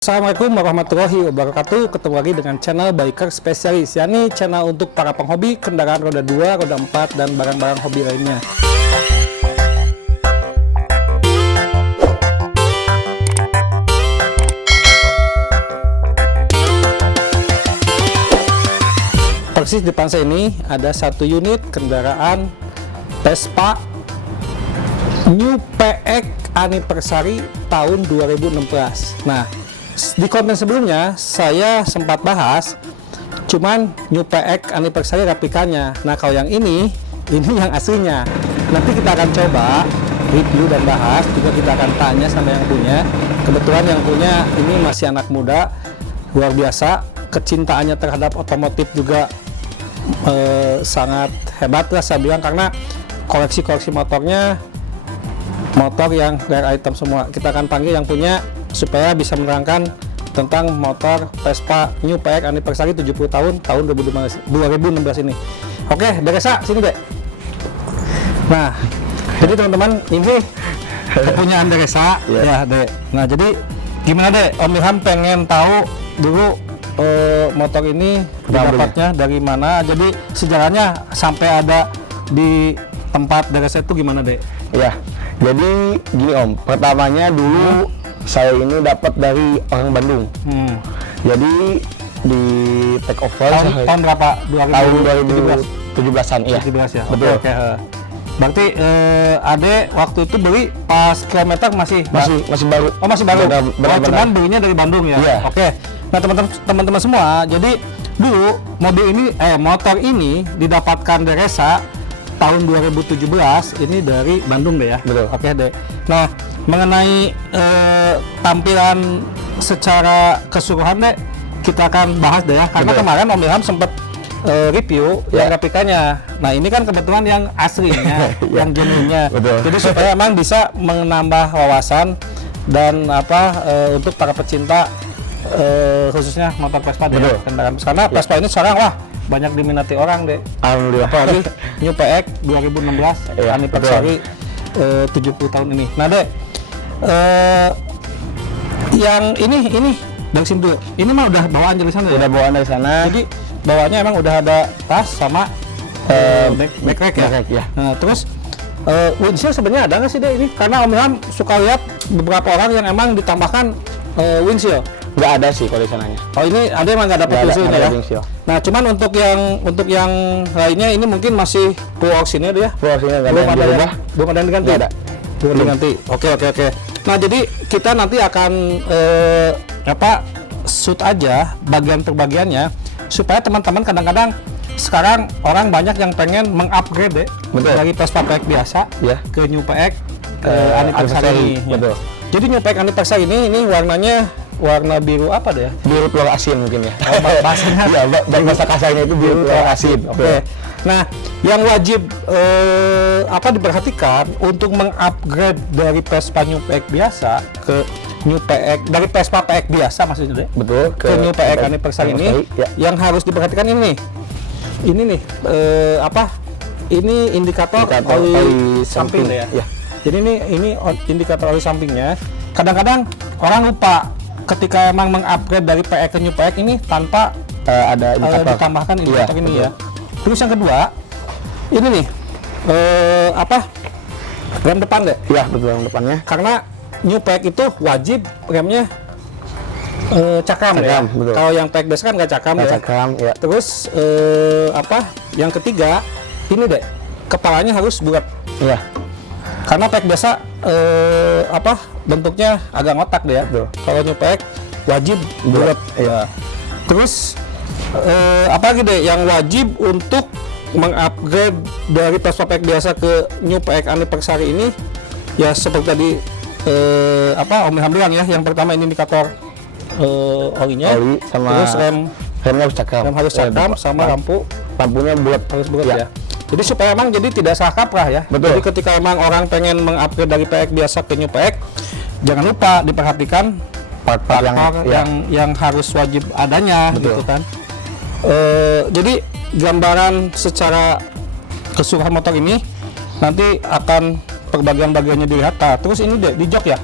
Assalamualaikum warahmatullahi wabarakatuh. Ketemu lagi dengan channel Biker Spesialis, yakni channel untuk para penghobi kendaraan roda 2, roda 4, dan barang-barang hobi lainnya. Persis di depan saya ini ada satu unit kendaraan Vespa New PX Anniversary tahun 2016. Nah, di konten sebelumnya saya sempat bahas cuman New PX Anniversary replikanya. Nah, kalau yang ini yang aslinya. Nanti kita akan coba review dan bahas, juga kita akan tanya sama yang punya. Kebetulan yang punya ini masih anak muda, luar biasa, kecintaannya terhadap otomotif juga sangat hebat lah saya bilang, karena koleksi motornya motor yang rare item semua. Kita akan panggil yang punya supaya bisa menerangkan tentang motor Vespa New PX Anniversary 70 tahun 2016 ini. Oke, Desa, sini Dek. Nah, jadi teman-teman, ini kepunyaan Desa ya Dek. Nah, jadi gimana Dek? Om Ilham pengen tahu dulu motor ini dapatnya dari mana, jadi sejarahnya sampai ada di tempat Desa itu gimana Dek? Ya, jadi gini Om, pertamanya dulu saya ini dapat dari orang Bandung. Jadi di take over tahun berapa? Tahun 2017-an ya. 17 ya. Betul. Oke. Berarti Ade waktu itu beli pas kilometer masih baru. Oh, masih baru. Benar. Cuman belinya dari Bandung ya. Iya. Oke. Nah, teman-teman semua, jadi dulu motor ini didapatkan Desa tahun 2017 ini dari Bandung deh ya. Betul. Oke deh. Nah, mengenai tampilan secara keseluruhan deh kita akan bahas deh ya, karena Betul. kemarin Om Ilham sempat review yang replikanya. Nah, ini kan kebetulan yang aslinya, yang genuinnya. Jadi supaya emang bisa menambah wawasan dan untuk para pecinta khususnya motor Vespa deh, kendaraan. Karena Vespa ini sekarang wah banyak diminati orang deh. Alhamdulillah. Apalagi New PX 2016 Anniversary 70 tahun ini. Nah Dek, yang ini dari sini dulu. Ini mah udah bawaan dari sana ya? Udah bawaan dari sana. Jadi bawaannya emang udah ada tas sama backpack ya? Nah, terus windshield sebenarnya ada nggak sih Dek ini? Karena Om Ilham suka lihat beberapa orang yang emang ditambahkan windshield. Nggak ada sih kalau di sananya. Oh, ini ada emang nggak dapat windshield ya? Nah, cuman untuk yang lainnya ini mungkin masih full optionnya dia. Full optionnya belum ada yang diganti. Belum diganti. Oke. Nah, jadi kita nanti akan shoot aja bagian per bagiannya supaya teman-teman kadang-kadang sekarang orang banyak yang pengen mengupgrade dari Vespa PX biasa ke New PX Anniversary. Betul. Jadi New PX Anniversary ini warnanya warna biru apa deh? Biru telur asin mungkin ya. Bahasanya bahasa kasarnya itu biru telur asin. Oke. Nah, yang wajib diperhatikan untuk mengupgrade dari Vespa New PX biasa ke New PX, dari Vespa PX biasa maksudnya, betul, ke New PX Anniversary ini ya. Yang harus diperhatikan ini nih ini indikator oli samping ya. Jadi ini indikator oli sampingnya. Kadang-kadang orang lupa ketika emang mengupgrade dari PX ke New PX ini tanpa ada ditambahkan indikator ini ya. Terus yang kedua, ini nih rem depan deh. Iya, betul, rem depannya. Karena New PX itu wajib remnya cakram ya. Kalau yang PX biasa kan nggak cakram ya. Ya. Terus yang ketiga, ini deh, kepalanya harus bulat. Iya. Karena PX biasa bentuknya agak ngotak deh ya. Kalau New PX wajib bulat. Ya. Terus apa gitu yang wajib untuk mengupgrade dari Vespa PX biasa ke New PX Anniversary ini ya, seperti tadi Om Ilham bilang ya. Yang pertama ini indikator olinya, sama terus remnya harus cakram, sama lampunya harus bulat ya. Jadi supaya emang jadi tidak salah kaprah ya. Betul. Jadi ketika emang orang pengen mengupgrade dari PX biasa ke New PX, jangan lupa diperhatikan part-part yang harus wajib adanya. Betul. Gitu kan. Jadi gambaran secara keseluruhan motor ini nanti akan per bagian-bagiannya dilihat. Nah, terus ini deh di jok ya.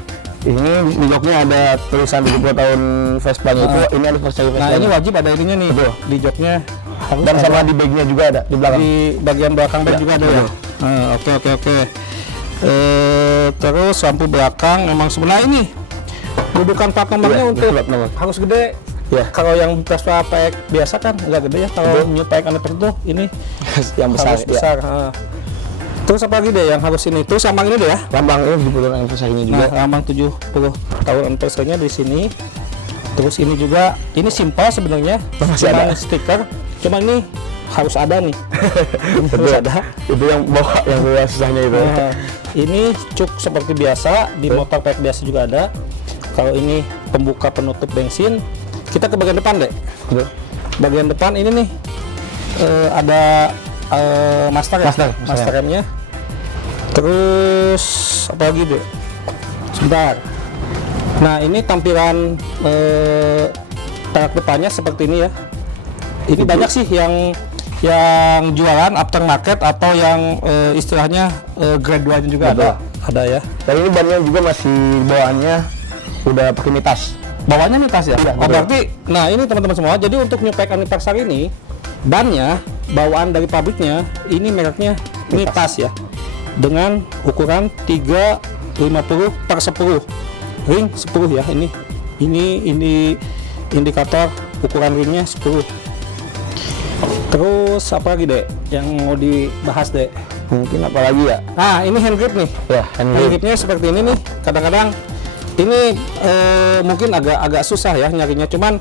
Ini di joknya ada tulisan 70 tahun Vespa-nya itu, ini anniversary Vespa. Nah, ini wajib ada ininya nih. Betul. Di joknya harus Dan ada. sama di bag-nya juga ada di belakang. Di bagian belakang bag Ya, juga ada ya. betul. Oke. Terus lampu belakang emang sebenarnya ini dudukan plat nomornya Iya, untuk plat nomor. harus gede. Ya. Kalau yang Vespa PX biasa kan nggak gede ya. Kalau Betul. new PX Anniversary itu ini Yang besar. harus besar. Terus apa lagi deh yang harus ini? Terus lambang ini deh ya. Lambang ini 70 tahun anniversary-nya juga. Nah, lambang 70 tahun anniversary-nya di sini. Terus ini juga, ini simpel sebenarnya, Masih cuma ada. stiker. Cuma ini harus ada nih. Harus ada. Itu yang bawa yang susahnya itu. Nah, ini cuk seperti biasa di motor PX biasa juga ada. Kalau ini pembuka penutup bensin, kita ke bagian depan deh. Betul. Bagian depan ini nih ada master ya, master remnya. Terus apa lagi deh? Sebentar. Nah ini tampilan tarak depannya seperti ini ya. Ini banyak sih yang jualan aftermarket atau yang istilahnya grade 2 juga ada ya. Dan ini bannya juga masih bawaannya udah pakai mitas. Bawahnya nih tas ya. Iya, Oh betul. berarti, nah ini teman-teman semua. Jadi untuk New PX Anniversary ini bannya bawaan dari pabriknya ini mereknya ini tas ya, dengan ukuran 350/10 ring 10 ya. Ini indikator ukuran ringnya 10. Terus apa lagi deh yang mau dibahas deh? Mungkin apa lagi ya? Nah ini hand grip nih. Ya, Hand gripnya seperti ini nih. Kadang-kadang ini mungkin agak susah ya nyarinya. Cuman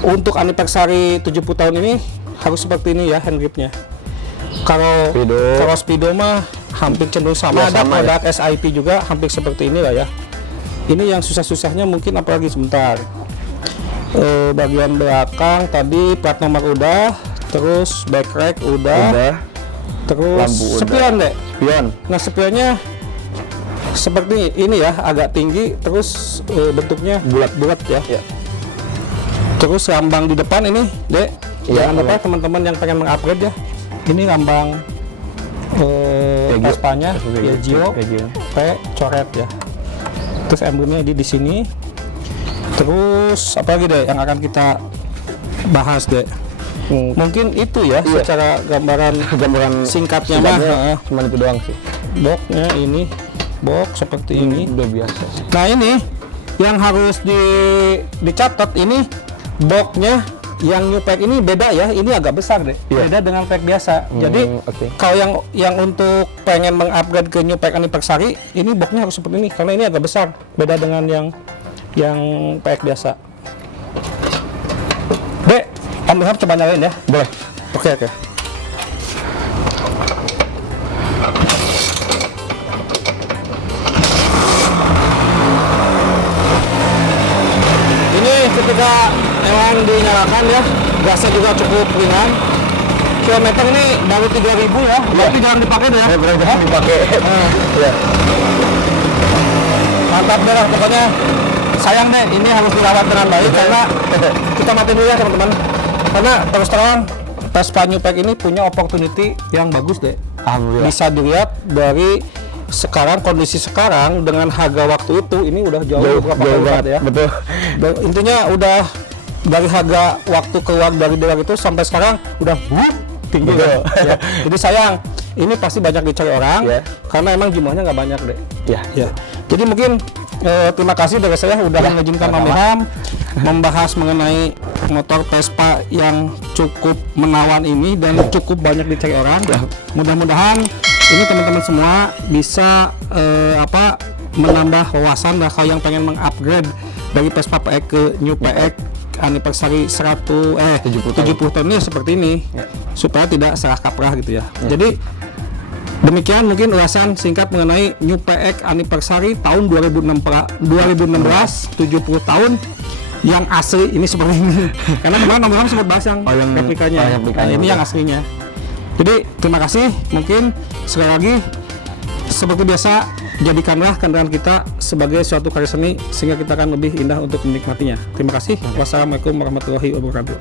untuk anniversary 70 tahun ini harus seperti ini ya hand gripnya. Kalau Speedo mah hampir cenderung sama. Ya, Ada sama produk SIP juga hampir seperti ini lah ya. Ini yang susah-susahnya mungkin apalagi sebentar. Bagian belakang tadi plat nomor udah, terus backrack udah. Terus Lampu udah. spion deh. Spion. Nah spionnya seperti ini ya, agak tinggi, terus bentuknya bulat-bulat ya. Ya. Terus lambang di depan ini, Dek. Iya, Jangan lupa teman-teman yang pengen mengupgrade ya. Ini lambang Vespa-nya Piaggio P coret ya. Terus emblemnya di sini. Terus apa lagi deh yang akan kita bahas deh? Mungkin itu ya Iya. secara gambaran singkatnya mah. Cuman itu doang sih. Boxnya ini box seperti ini. Udah biasa sih. Nah ini yang harus dicatat ini boxnya yang new pack ini beda ya, ini agak besar deh, Iya. beda dengan pack biasa. Jadi oke. kalau yang untuk pengen mengupgrade ke new pack anniversary, ini boxnya harus seperti ini karena ini agak besar, beda dengan yang pack biasa. Dek, Om Ilham coba nyalain ya. Boleh. Oke. Ini ketika emang dinyalakan ya, gasnya juga cukup ringan. Kilometer ini baru 3.000 ya, berarti jarang dipakai deh ya. Jangan dipakai. Ya. Mantap deh lah, pokoknya sayang deh, ini harus dirawat dengan baik karena kita matiin dulu ya teman-teman. Karena terus terang Vespa New Pack ini punya opportunity yang bagus deh. Alhamdulillah. Bisa dilihat dari sekarang, kondisi sekarang dengan harga waktu itu ini udah jauh berapa kali lipat ya. Betul. Intinya udah dari harga waktu keluar dari dealer itu sampai sekarang udah tinggi Betul. ya. Jadi sayang, ini pasti banyak dicari orang Ya. karena emang jumlahnya nggak banyak deh. Ya. Jadi mungkin terima kasih dari saya udah mengizinkan Om Ilham membahas mengenai motor Vespa yang cukup menawan ini dan cukup banyak dicari orang. Mudah-mudahan ini teman-teman semua bisa menambah wawasan lah kalau yang pengen mengupgrade dari Vespa PX ke New PX anniversary 70 tahun ini seperti ini supaya tidak salah kaprah gitu ya. Jadi demikian mungkin ulasan singkat mengenai New PX Anniversary tahun 2016 70 tahun yang asli ini seperti ini. Karena kemarin Om Ilham sempat bahas yang replikanya. Nah, ini yang aslinya. Jadi terima kasih. Mungkin sekali lagi seperti biasa jadikanlah kendaraan kita sebagai suatu karya seni sehingga kita akan lebih indah untuk menikmatinya. Terima kasih. Wassalamualaikum warahmatullahi wabarakatuh.